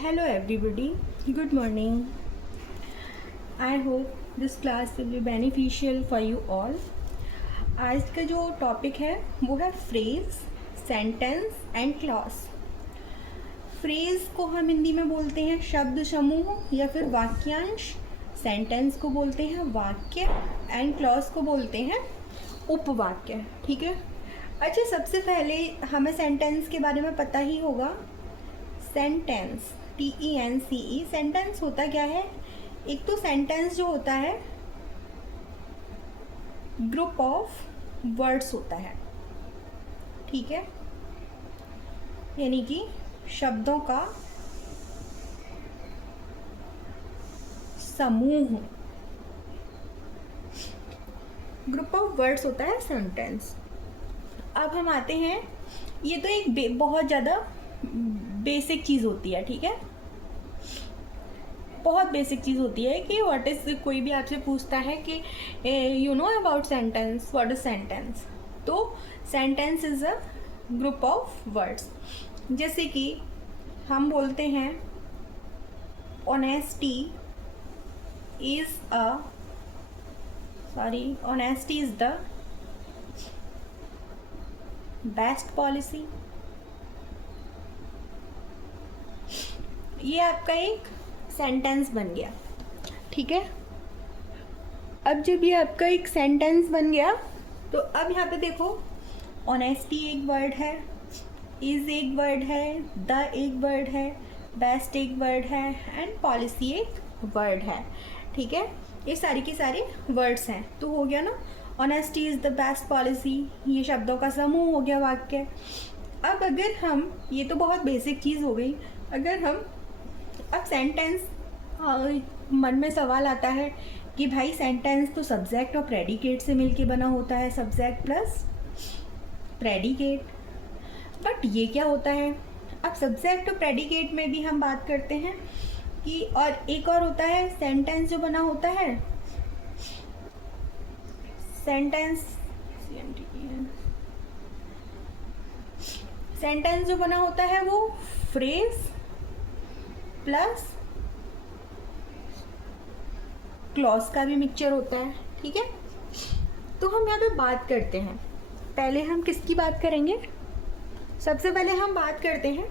Hello everybody, good morning. I hope this class will be beneficial for you all. आज का जो topic है वो है phrase, sentence and clause. Phrase को हम हिंदी में बोलते हैं शब्द समूह या फिर वाक्यांश, सेंटेंस को बोलते हैं वाक्य एंड क्लॉज को बोलते हैं उपवाक्य। ठीक है। अच्छा, सबसे पहले हमें सेंटेंस के बारे में पता ही होगा। सेंटेंस TENCE, सेंटेंस होता क्या है? एक तो सेंटेंस जो होता है ग्रुप ऑफ वर्ड्स होता है, ठीक है, यानी कि शब्दों का समूह, ग्रुप ऑफ वर्ड्स होता है सेंटेंस। अब हम आते हैं, ये तो एक बहुत ज़्यादा बेसिक चीज़ होती है, ठीक है, बहुत बेसिक चीज़ होती है कि व्हाट इज़, कोई भी आपसे पूछता है कि you know about sentence, what is sentence, तो sentence is a group of words. जैसे कि हम बोलते हैं honesty is the best policy. ये आपका एक सेंटेंस बन गया, ठीक है। अब जब ये आपका एक सेंटेंस बन गया तो अब यहाँ पे देखो, ऑनेस्टी एक वर्ड है, इज़ एक वर्ड है, द एक वर्ड है, बेस्ट एक वर्ड है एंड पॉलिसी एक वर्ड है, ठीक है। ये सारी के सारे वर्ड्स हैं, तो हो गया ना, honesty is the best policy, ये शब्दों का समूह हो गया वाक्य। अब अगर हम, ये तो बहुत बेसिक चीज़ हो गई, अगर हम अब सेंटेंस, मन में सवाल आता है कि भाई सेंटेंस तो सब्जेक्ट और प्रेडिकेट से मिलके बना होता है, सब्जेक्ट प्लस प्रेडिकेट, बट ये क्या होता है? अब सब्जेक्ट और प्रेडिकेट में भी हम बात करते हैं कि, और एक और होता है सेंटेंस जो बना होता है, सेंटेंस जो बना होता है वो फ्रेज प्लस क्लॉज का भी मिक्सचर होता है, ठीक है। तो हम यहाँ पे बात करते हैं, पहले हम किसकी बात करेंगे? सबसे पहले हम बात करते हैं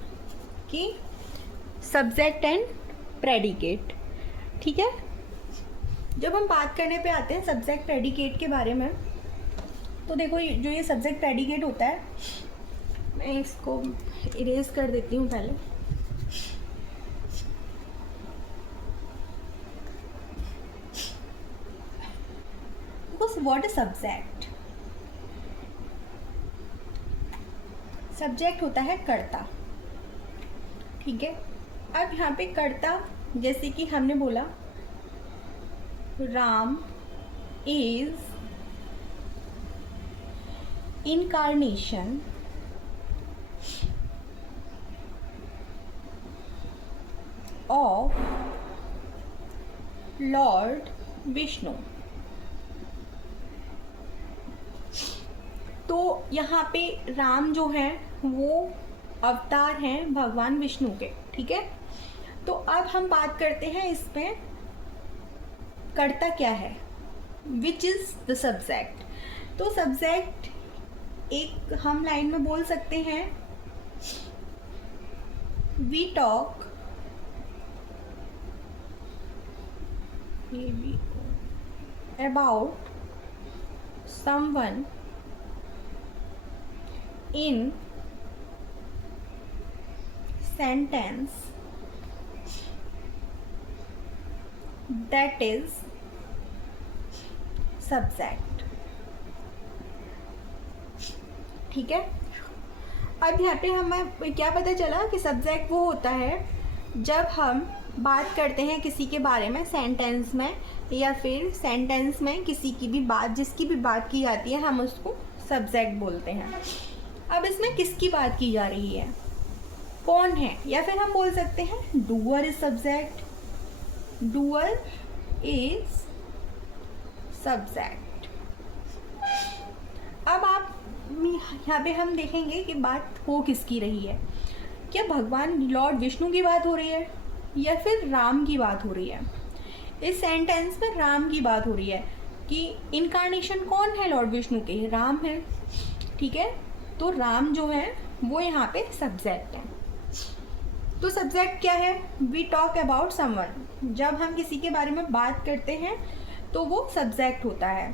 कि सब्जेक्ट एंड प्रेडिकेट, ठीक है। जब हम बात करने पे आते हैं सब्जेक्ट प्रेडिकेट के बारे में, तो देखो जो ये सब्जेक्ट प्रेडिकेट होता है, मैं इसको इरेज कर देती हूँ पहले। What is subject? सब्जेक्ट होता है कर्ता, ठीक है। अब यहाँ पे कर्ता, जैसे कि हमने बोला Ram is incarnation of Lord Vishnu. तो यहाँ पे राम जो हैं वो अवतार हैं भगवान विष्णु के, ठीक है। तो अब हम बात करते हैं इसमें कर्ता क्या है, विच इज़ द सब्जेक्ट। तो सब्जेक्ट एक हम लाइन में बोल सकते हैं, we talk about someone in sentence that is subject, ठीक है। अब यहाँ पे हमें क्या पता चला कि सब्जेक्ट वो होता है जब हम बात करते हैं किसी के बारे में सेंटेंस में, या फिर सेंटेंस में किसी की भी बात, जिसकी भी बात की जाती है, हम उसको सब्जेक्ट बोलते हैं। अब इसमें किसकी बात की जा रही है, कौन है, या फिर हम बोल सकते हैं doer is subject, doer is subject. अब आप यहाँ पे हम देखेंगे कि बात हो किसकी रही है। क्या भगवान लॉर्ड विष्णु की बात हो रही है या फिर राम की बात हो रही है? इस सेंटेंस में राम की बात हो रही है कि इनकारनेशन कौन है लॉर्ड विष्णु के? राम है, ठीक है। तो राम जो है वो यहाँ पे सब्जेक्ट है। तो सब्जेक्ट क्या है? We talk about someone. जब हम किसी के बारे में बात करते हैं तो वो सब्जेक्ट होता है।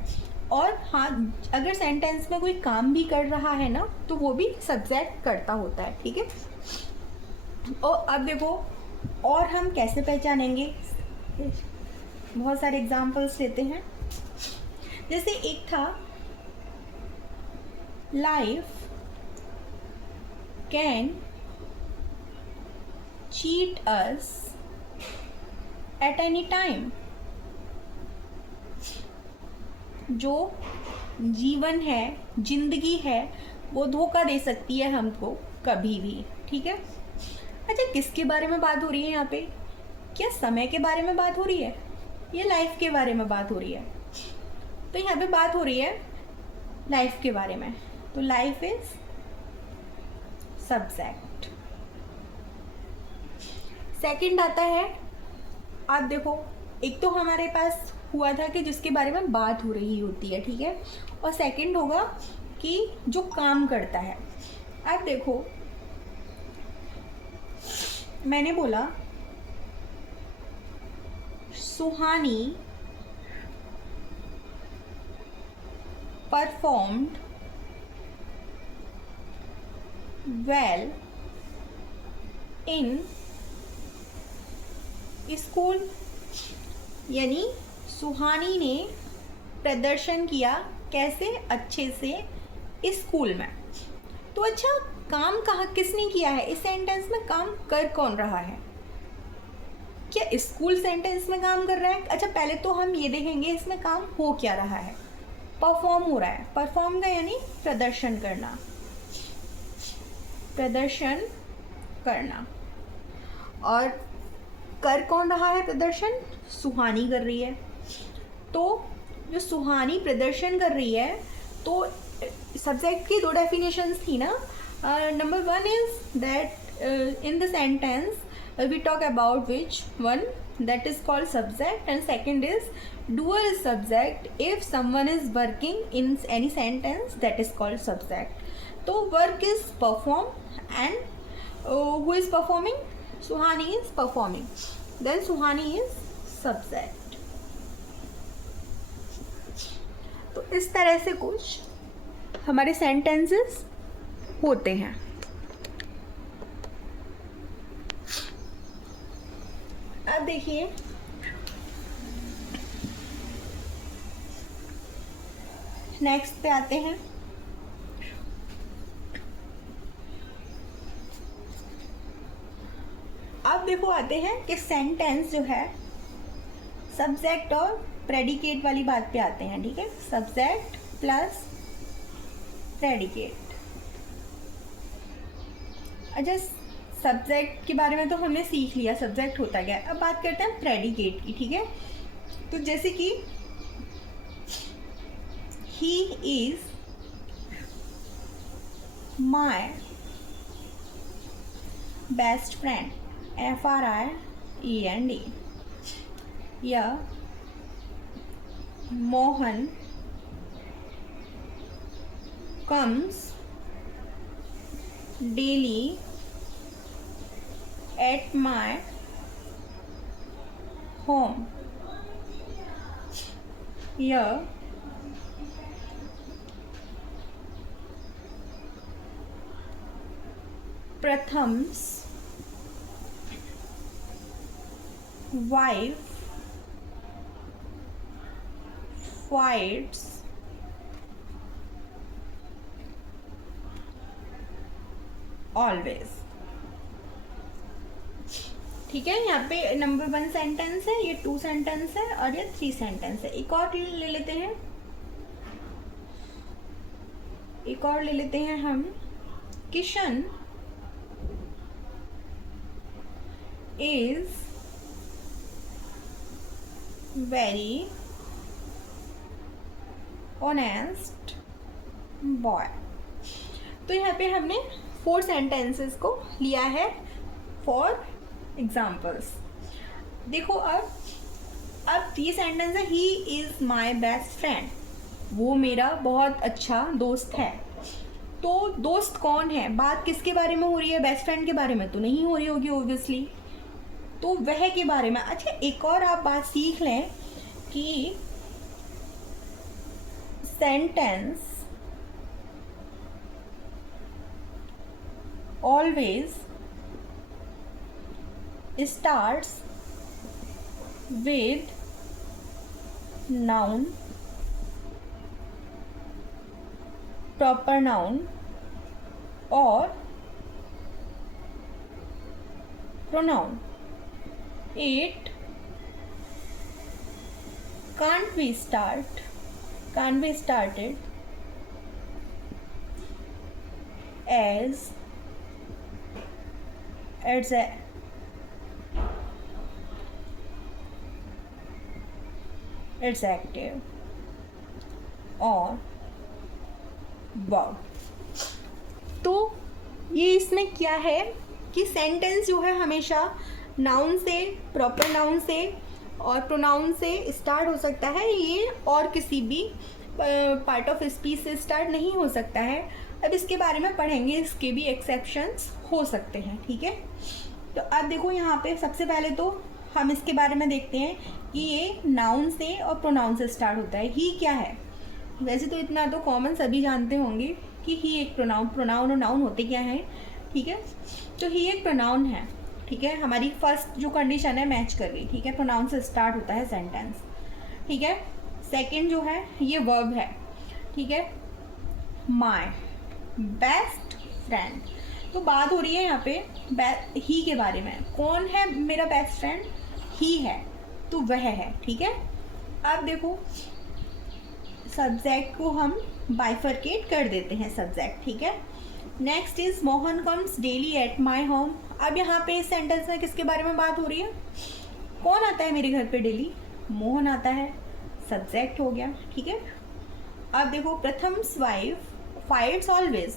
और हाँ, अगर सेंटेंस में कोई काम भी कर रहा है ना तो वो भी सब्जेक्ट करता होता है, ठीक है। और अब देखो, और हम कैसे पहचानेंगे? बहुत सारे एग्जाम्पल्स लेते हैं। जैसे एक था, life can cheat us at any time। जो जीवन है, जिंदगी है, वो धोखा दे सकती है हमको कभी भी, ठीक है। अच्छा, किसके बारे में बात हो रही है यहाँ पे? क्या समय के बारे में बात हो रही है या लाइफ के बारे में बात हो रही है? तो यहाँ पे बात हो रही है लाइफ के बारे में। तो लाइफ इज सब्जेक्ट। सेकंड आता है, आप देखो, एक तो हमारे पास हुआ था कि जिसके बारे में बात हो रही होती है, ठीक है। और सेकंड होगा कि जो काम करता है। आप देखो, मैंने बोला सुहानी परफॉर्म्ड वेल इन स्कूल, यानी सुहानी ने प्रदर्शन किया कैसे? अच्छे से स्कूल में। तो अच्छा, काम कहाँ किसने किया है? इस सेंटेंस में काम कर कौन रहा है? क्या स्कूल सेंटेंस में काम कर रहा है? अच्छा, पहले तो हम ये देखेंगे इसमें काम हो क्या रहा है। परफॉर्म हो रहा है। परफॉर्म का यानी प्रदर्शन करना, प्रदर्शन करना। और कर कौन रहा है प्रदर्शन? सुहानी कर रही है। तो जो सुहानी प्रदर्शन कर रही है, तो सब्जेक्ट की दो डेफिनेशंस थी ना। Number one is that in the sentence we talk about which one, that is called subject, and second is doer is subject. If someone is working in any sentence, that is called subject. तो work is perform and who is performing? Suhani is performing. Then Suhani is subject. तो इस तरह से कुछ हमारे sentences होते हैं। अब देखिए, नेक्स्ट पे आते हैं। अब देखो आते हैं कि सेंटेंस जो है सब्जेक्ट और प्रेडिकेट वाली बात पे आते हैं, ठीक है। Subject plus predicate. अच्छा, सब्जेक्ट के बारे में तो हमने सीख लिया, सब्जेक्ट होता क्या है। अब बात करते हैं प्रेडिकेट की, ठीक है। तो जैसे कि he is my best friend, FRIEND, या Mohan comes daily at my home, या प्रथम्स wife fights always। ठीक है, यहाँ पे नंबर 1 सेंटेंस है, ये 2 सेंटेंस है और ये 3 सेंटेंस है। एक और ले लेते हैं, एक और ले लेते हैं हम। Kishan is very honest boy. तो यहाँ पे हमने 4 सेंटेंसेस को लिया है फॉर एग्जाम्पल्स। देखो अब ये सेंटेंस है he is my best friend, वो मेरा बहुत अच्छा दोस्त है। तो दोस्त कौन है, बात किसके बारे में हो रही है, बेस्ट फ्रेंड के बारे में तो नहीं हो रही होगी ऑब्वियसली, तो वह के बारे में। अच्छा, एक और आप बात सीख लें कि sentence always starts with noun, proper noun और pronoun. It can't be started as adjective or verb। तो ये इसमें क्या है कि सेंटेंस जो है हमेशा नाउन से, प्रॉपर नाउन से और प्रोनाउन से स्टार्ट हो सकता है, ये और किसी भी पार्ट ऑफ स्पीच से स्टार्ट नहीं हो सकता है। अब इसके बारे में पढ़ेंगे, इसके भी एक्सेप्शंस हो सकते हैं, ठीक है। तो अब देखो यहाँ पे सबसे पहले तो हम इसके बारे में देखते हैं कि ये नाउन से और प्रोनाउन से स्टार्ट होता है। ही क्या है, वैसे तो इतना तो कॉमन सभी जानते होंगे कि ही एक प्रोनाउन और नाउन होते क्या हैं, ठीक है। तो ही एक प्रोनाउन है, ठीक है। हमारी फर्स्ट जो कंडीशन है मैच कर गई, ठीक है। प्रोनाउन से स्टार्ट होता है सेंटेंस, ठीक है। सेकंड जो है ये वर्ब है, ठीक है। माय बेस्ट फ्रेंड, तो बात हो रही है यहाँ पे ही के बारे में। कौन है मेरा बेस्ट फ्रेंड, ही है, तो वह है, ठीक है। अब देखो सब्जेक्ट को हम बाइफरकेट कर देते हैं, सब्जेक्ट, ठीक है। Next is Mohan comes daily at my home. अब यहाँ पे इस सेंटेंस में किसके बारे में बात हो रही है, कौन आता है मेरे घर पे डेली, मोहन आता है, सब्जेक्ट हो गया, ठीक है। अब देखो प्रथम्स वाइफ फाइट्स ऑलवेज,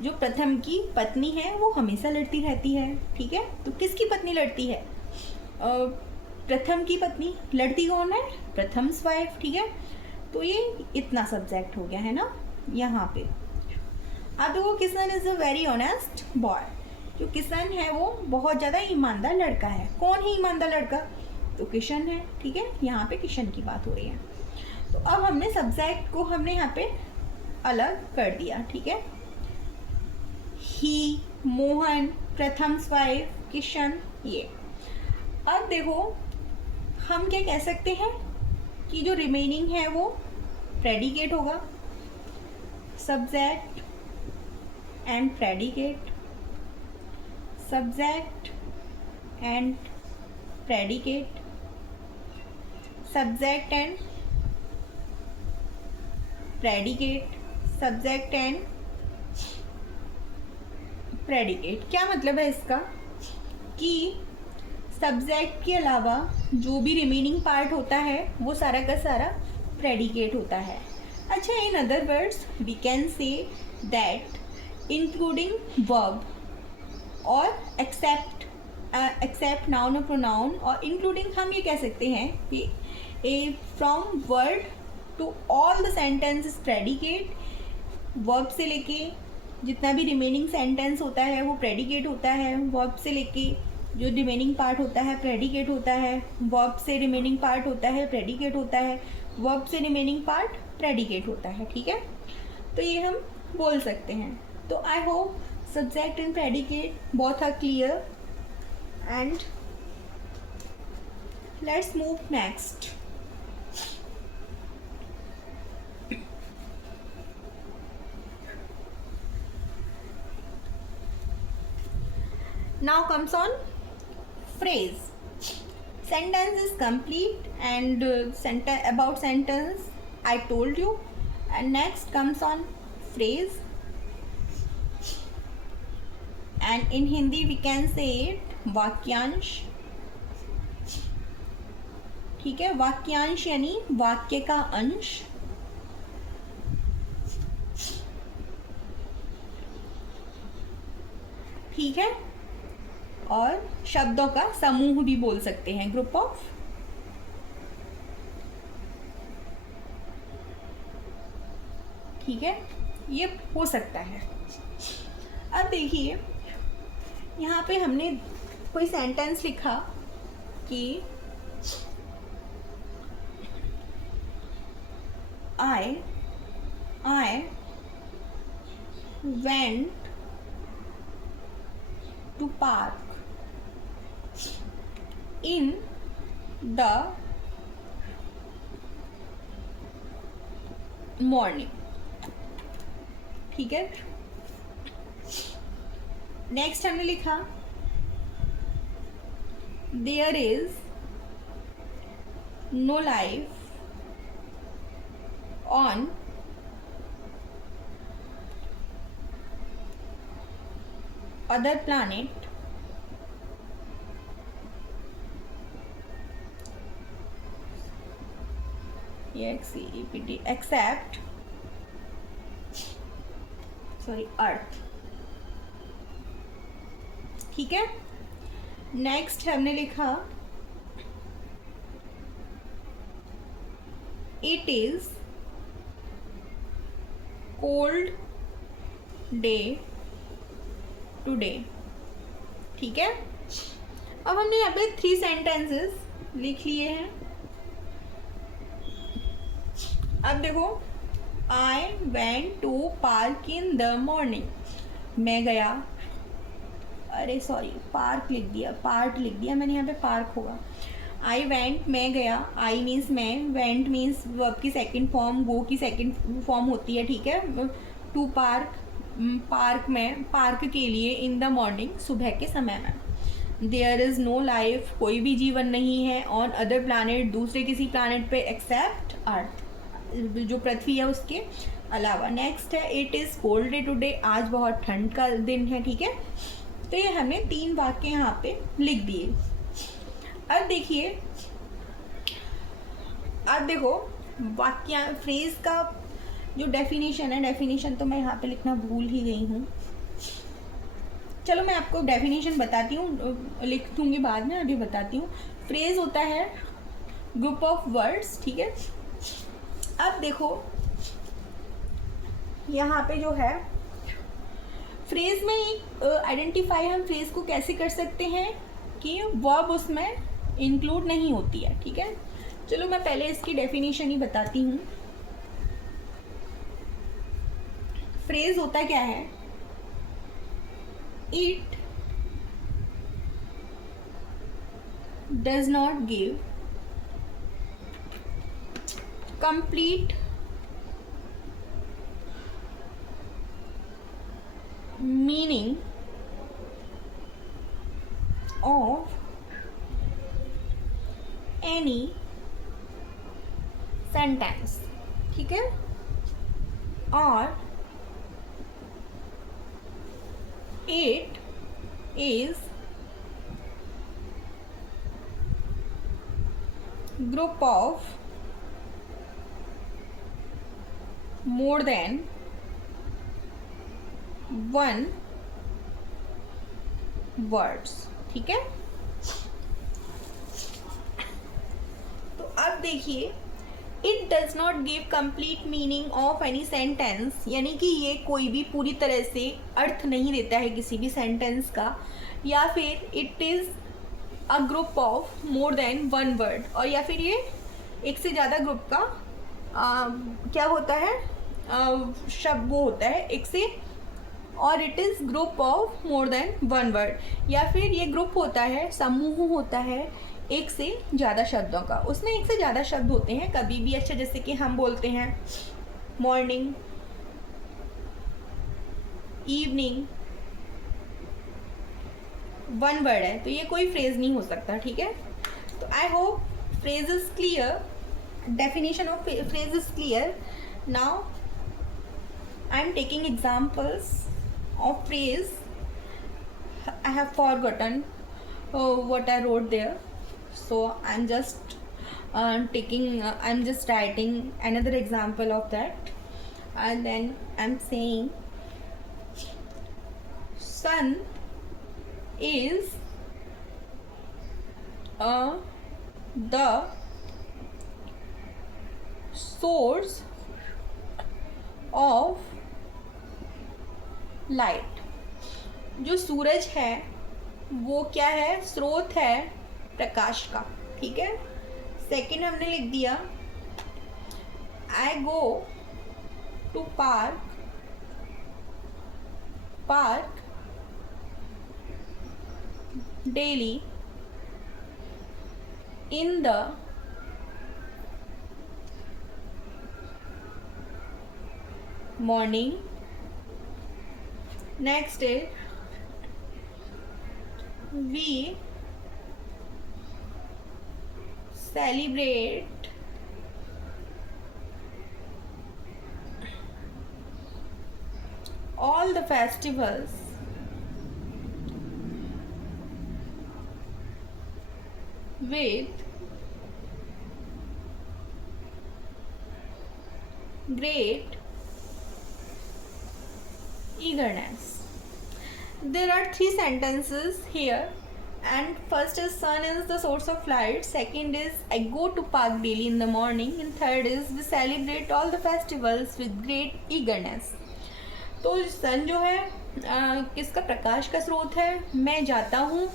जो प्रथम की पत्नी है वो हमेशा लड़ती रहती है, ठीक है। तो किसकी पत्नी लड़ती है, प्रथम की पत्नी। लड़ती कौन है, प्रथम्स वाइफ, ठीक है। तो ये इतना सब्जेक्ट हो गया है ना यहाँ पे। अब देखो Kishan is a very honest boy, जो किशन है वो बहुत ज़्यादा ईमानदार लड़का है। कौन है ईमानदार लड़का, तो किशन है, ठीक है। यहाँ पे किशन की बात हो रही है। तो अब हमने सब्जेक्ट को हमने यहाँ पे अलग कर दिया, ठीक है। ही, मोहन, प्रथम्स वाइफ, किशन, ये। अब देखो हम क्या कह सकते हैं कि जो रिमेनिंग है वो प्रेडिकेट होगा, subject and predicate, subject and predicate, subject and predicate, subject and predicate. क्या मतलब है इसका कि सब्जेक्ट के अलावा जो भी रिमेनिंग पार्ट होता है वो सारा का सारा प्रेडिकेट होता है। अच्छा, in other words we can say that including verb और एक्सेप्ट नाउन और प्रोनाउन, और इंक्लूडिंग हम ये कह सकते हैं कि a from word to all the sentence is predicate. Verb से लेके जितना भी रिमेनिंग सेंटेंस होता है वो प्रेडिकेट होता है, वर्ब से लेके जो रिमेनिंग पार्ट होता है प्रेडिकेट होता है, वर्ब से रिमेनिंग पार्ट होता है प्रेडिकेट होता है, वर्ब से रिमेनिंग पार्ट प्रेडिकेट होता है, ठीक है। तो ये हम बोल सकते हैं। तो I hope subject and predicate both are clear and let's move next. Now comes on phrase. Sentence is complete and about sentence I told you, and next comes on phrase, and in Hindi we can say it वाक्यांश, ठीक है। वाक्यांश यानी वाक्य का अंश, ठीक है, और शब्दों का समूह भी बोल सकते हैं, ग्रुप ऑफ। ठीक है, ये हो सकता है। अब देखिए यहाँ पे हमने कोई सेंटेंस लिखा कि I went to park in the morning। ठीक है, नेक्स्ट हमने लिखा there is no life on other planet except earth. ठीक है, नेक्स्ट हमने लिखा it is cold day today. ठीक है, अब हमने यहाँ पे 3 सेंटेंसेस लिख लिए हैं। अब देखो I went to park in the morning. मैं गया, अरे सॉरी पार्क लिख दिया, पार्ट लिख दिया मैंने, यहाँ पे पार्क होगा। आई वेंट मैं गया, आई मीन्स मैं, वेंट मीन्स वर्ब की सेकंड फॉर्म, गो की सेकंड फॉर्म होती है। ठीक है, टू पार्क, पार्क में, पार्क के लिए, इन द मॉर्निंग सुबह के समय में। देयर इज़ नो लाइफ कोई भी जीवन नहीं है, ऑन अदर प्लानट दूसरे किसी प्लानट पे, एक्सेप्ट अर्थ जो पृथ्वी है उसके अलावा। नेक्स्ट है it is cold day today, आज बहुत ठंड का दिन है। ठीक है, तो ये हमने 3 वाक्य यहाँ पे लिख दिए। अब देखिए, अब देखो वाक्य फ्रेज का जो डेफिनेशन है, डेफिनेशन तो मैं यहाँ पे लिखना भूल ही गई हूँ। चलो मैं आपको डेफिनेशन बताती हूँ, लिख दूँगी बाद में, अभी बताती हूँ। फ्रेज होता है ग्रुप ऑफ वर्ड्स। ठीक है, अब देखो यहाँ पे जो है फ्रेज में एक आइडेंटिफाई हम फ्रेज को कैसे कर सकते हैं कि वर्ब उसमें इंक्लूड नहीं होती है। ठीक है, चलो मैं पहले इसकी डेफिनेशन ही बताती हूँ। फ्रेज होता क्या है, it does not give complete meaning of any sentence। ठीक है, और it is group of more than one words. ठीक है, तो अब देखिए it does not give complete meaning of any sentence, यानी कि ये कोई भी पूरी तरह से अर्थ नहीं देता है किसी भी सेंटेंस का, या फिर it is a group of more than one word, और या फिर ये एक से ज़्यादा ग्रुप का क्या होता है, शब्द वो होता है एक से, और it is group of more than one word, या फिर ये ग्रुप होता है, समूह होता है एक से ज़्यादा शब्दों का। उसमें एक से ज़्यादा शब्द होते हैं कभी भी। अच्छा, जैसे कि हम बोलते हैं मॉर्निंग, इवनिंग, वन वर्ड है, तो ये कोई फ्रेज नहीं हो सकता। ठीक है, तो I hope phrase is clear, definition of phrase is clear. Now I am taking examples of phrase. I have forgotten what I wrote there, so I'm just I'm just writing another example of that, and then I'm saying sun is the source of light। जो सूरज है वो क्या है, स्रोत है प्रकाश का, ठीक है। सेकंड हमने लिख दिया I go to park daily in the morning. Next is we celebrate all the festivals with great eagerness। There are three sentences here, and first is sun is the source of light, second is I go to park daily in the morning, and third is we celebrate all the festivals with great eagerness। तो सन जो है किसका, प्रकाश का स्रोत है। मैं जाता हूँ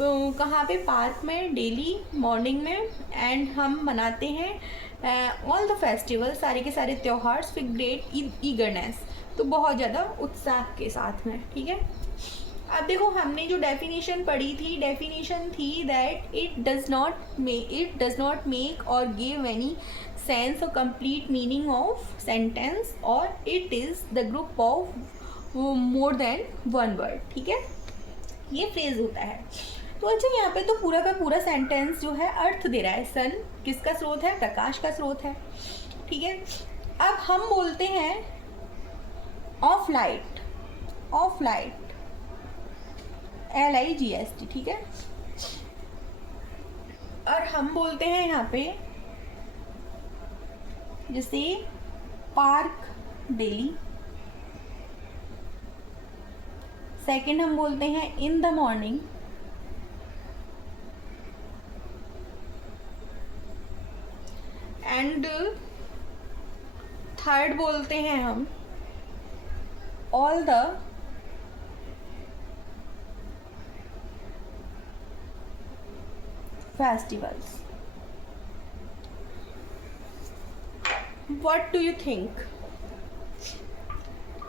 कहाँ पे, पार्क में डेली मॉर्निंग में, एंड हम मनाते हैं ऑल द फेस्टिवल, सारे के सारे त्यौहार विद ग्रेट ईगरनेस, तो बहुत ज़्यादा उत्साह के साथ में, ठीक है। अब देखो हमने जो डेफिनेशन पढ़ी थी, डेफिनेशन थी that it does not make और गिव एनी सेंस और कंप्लीट मीनिंग ऑफ सेंटेंस, और it is the group of more than one word, ठीक है। ये फ्रेज होता है। तो अच्छा, यहाँ पे तो पूरा का पूरा सेंटेंस जो है अर्थ दे रहा है। सन किसका स्रोत है, प्रकाश का स्रोत है, ठीक है। अब हम बोलते हैं ऑफ लाइट LIGHT, ठीक है। और हम बोलते हैं यहाँ पे जैसे पार्क डेली, सेकंड हम बोलते हैं इन द मॉर्निंग, एंड थर्ड बोलते हैं हम all the festivals। What do you think?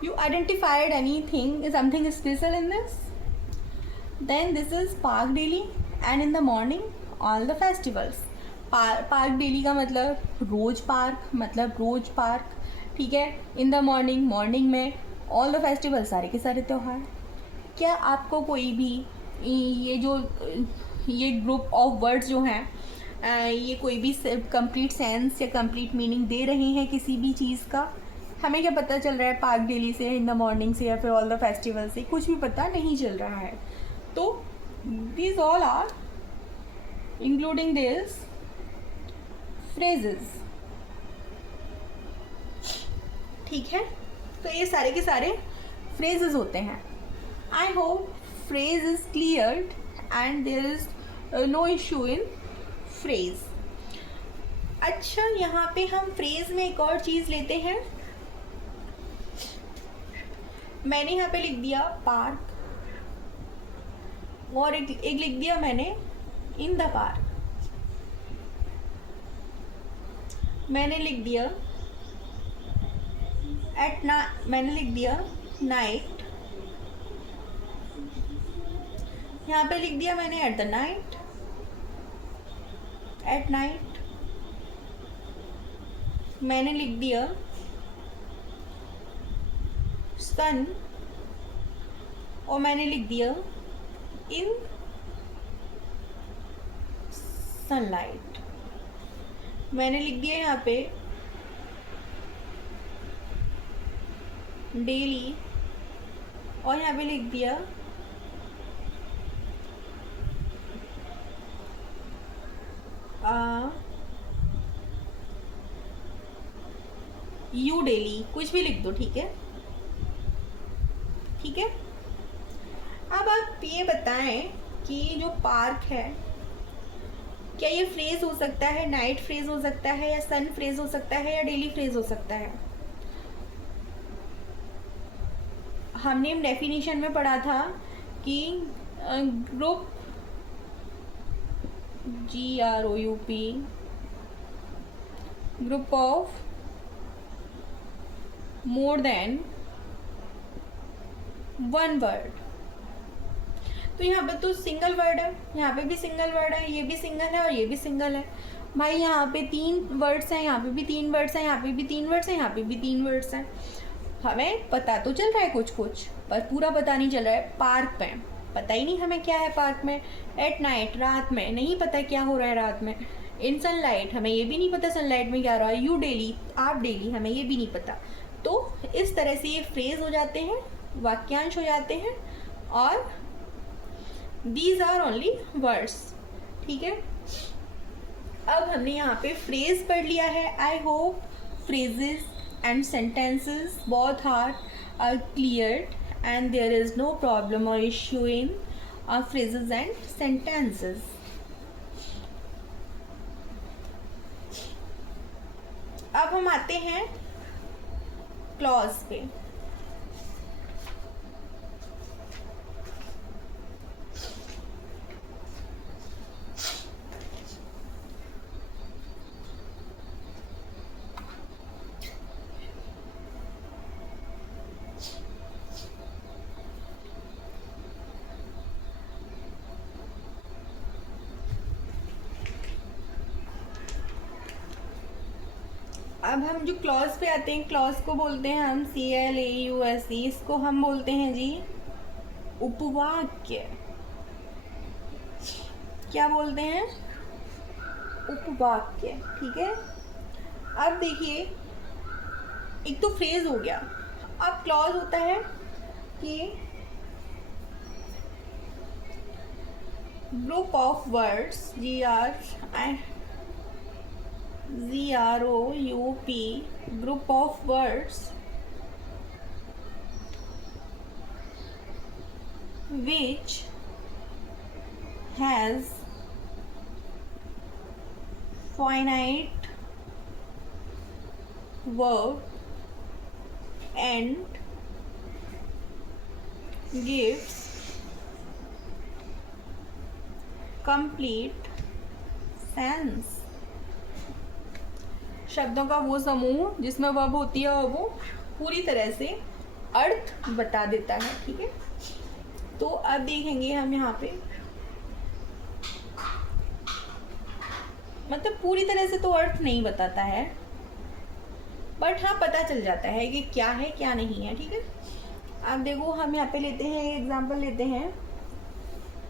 You identified anything, something special in this? Then this is park daily, and in the morning all the festivals। Park daily का मतलब रोज park, ठीक है। इन the morning में all the festival, सारे के सारे त्यौहार। क्या आपको कोई भी ये ग्रुप ऑफ वर्ड्स जो हैं ये कोई भी कंप्लीट सेंस या कंप्लीट मीनिंग दे रहे हैं किसी भी चीज़ का? हमें क्या पता चल रहा है पार्क डेली से, इन द मॉर्निंग से, या फिर ऑल द फेस्टिवल से? कुछ भी पता नहीं चल रहा है। तो these all are including this phrases, ठीक है। तो ये सारे के सारे फ्रेजेस होते हैं। I hope phrase is cleared and there is no issue in phrase. अच्छा, यहाँ पे हम फ्रेज में एक और चीज़ लेते हैं। मैंने यहाँ पे लिख दिया पार्क, और एक लिख दिया मैंने इन द पार्क। मैंने लिख दिया मैंने लिख दिया नाइट। यहाँ पे लिख दिया मैंने at the night, at night. मैंने लिख दिया सन, और मैंने लिख दिया इन सनलाइट। मैंने लिख दिया यहाँ पे डेली, और यहाँ पे लिख दिया यू डेली, कुछ भी लिख दो, ठीक है, ठीक है। अब आप ये बताएं कि जो पार्क है, क्या ये फ्रेज हो सकता है, नाइट फ्रेज हो सकता है, या सन फ्रेज हो सकता है, या डेली फ्रेज हो सकता है? हमने डेफिनेशन में पढ़ा था कि group GROUP group of more than one word. तो यहाँ पे तो सिंगल वर्ड है, यहाँ पे भी सिंगल वर्ड है, ये भी सिंगल है और ये भी सिंगल है। भाई यहाँ पे 3 वर्ड्स हैं, यहाँ पे भी 3 वर्ड्स हैं, यहाँ पे भी 3 वर्ड्स हैं, यहाँ पे भी 3 वर्ड्स हैं। हमें पता तो चल रहा है कुछ कुछ, पर पूरा पता नहीं चल रहा है। पार्क में पता ही नहीं हमें क्या है पार्क में। एट नाइट, रात में नहीं पता क्या हो रहा है रात में। इन सनलाइट, हमें ये भी नहीं पता सनलाइट में क्या हो रहा है। यू डेली, आप डेली, हमें ये भी नहीं पता। तो इस तरह से ये फ्रेज हो जाते हैं, वाक्यांश हो जाते हैं, और दीज आर ओनली वर्ड्स। ठीक है, अब हमने यहाँ पे फ्रेज पढ़ लिया है। I hope phrases and sentences both are cleared and there is no problem or issue in phrases and sentences. अब हम आते हैं क्लॉज पे। अब हम जो क्लॉज पे आते हैं, क्लॉज को बोलते हैं हम CLAUSE। इसको हम बोलते हैं जी उपवाक्य। क्या बोलते हैं? उपवाक्य। ठीक है, अब देखिए, एक तो फ्रेज हो गया। अब क्लॉज होता है कि group of words, GROUP group of words which has finite verb and gives complete sense। शब्दों का वो समूह जिसमें वर्ब होती है और वो पूरी तरह से अर्थ बता देता है। ठीक है, तो अब देखेंगे हम यहाँ पे, मतलब पूरी तरह से तो अर्थ नहीं बताता है, बट हाँ पता चल जाता है कि क्या है क्या नहीं है। ठीक है, अब देखो, हम यहाँ पे लेते हैं एग्जांपल लेते हैं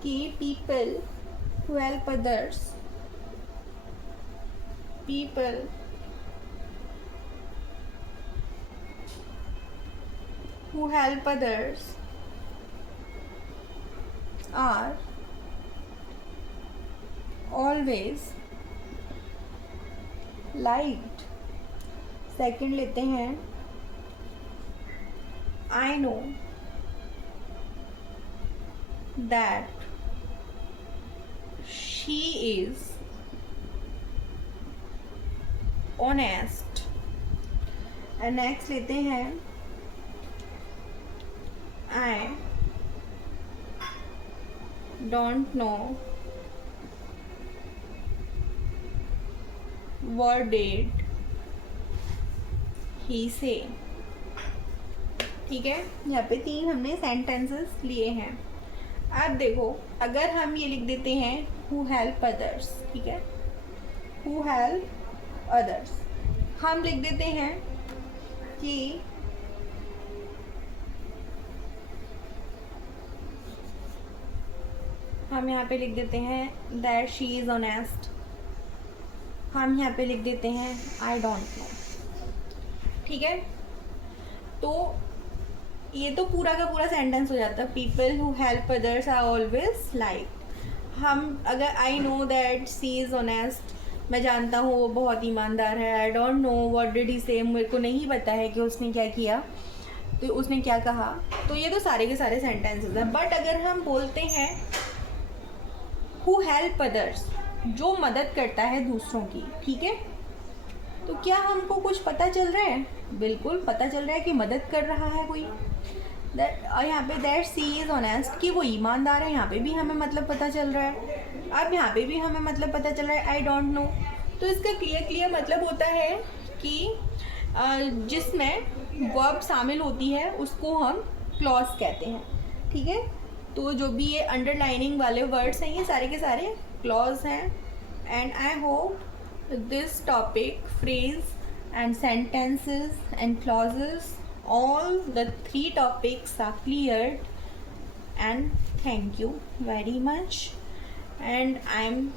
कि people who help others, people who help others are always liked। Second लेते हैं, I know that she is honest। and next लेते हैं, I don't know what did he say। ठीक है, यहाँ पे 3 हमने सेंटेंसेस लिए हैं। अब देखो, अगर हम ये लिख देते हैं who help others, ठीक है, who help others, हम लिख देते हैं कि हम यहाँ पे लिख देते हैं दैट शी इज़ ऑनेस्ट। हम यहाँ पे लिख देते हैं आई डोंट नो। ठीक है, तो ये तो पूरा का पूरा सेंटेंस हो जाता है, people who help others are always like. हम अगर I know that she is honest, मैं जानता हूँ वो बहुत ईमानदार है। I don't know what did he say, मेरे को नहीं पता है कि उसने क्या किया। तो उसने क्या कहा। तो ये तो सारे के सारे सेंटेंसेस हैं। बट अगर हम बोलते हैं हु हेल्प अदर्स, जो मदद करता है दूसरों की, ठीक है, तो क्या हमको कुछ पता चल रहा है? बिल्कुल पता चल रहा है कि मदद कर रहा है कोई। यहाँ पे दैट सी इज़ ऑनेस्ट, कि वो ईमानदार है, यहाँ पे भी हमें मतलब पता चल रहा है। अब यहाँ पे भी हमें मतलब पता चल रहा है आई डोंट नो। तो इसका क्लियर मतलब होता है कि जिसमें वर्ब शामिल होती है उसको हम क्लॉज कहते हैं, ठीक है। तो जो भी ये अंडरलाइनिंग वाले वर्ड्स हैं ये सारे के सारे क्लॉज हैं। And I hope this topic, phrase and sentences and clauses, all the 3 topics are cleared, and thank you very much. And I'm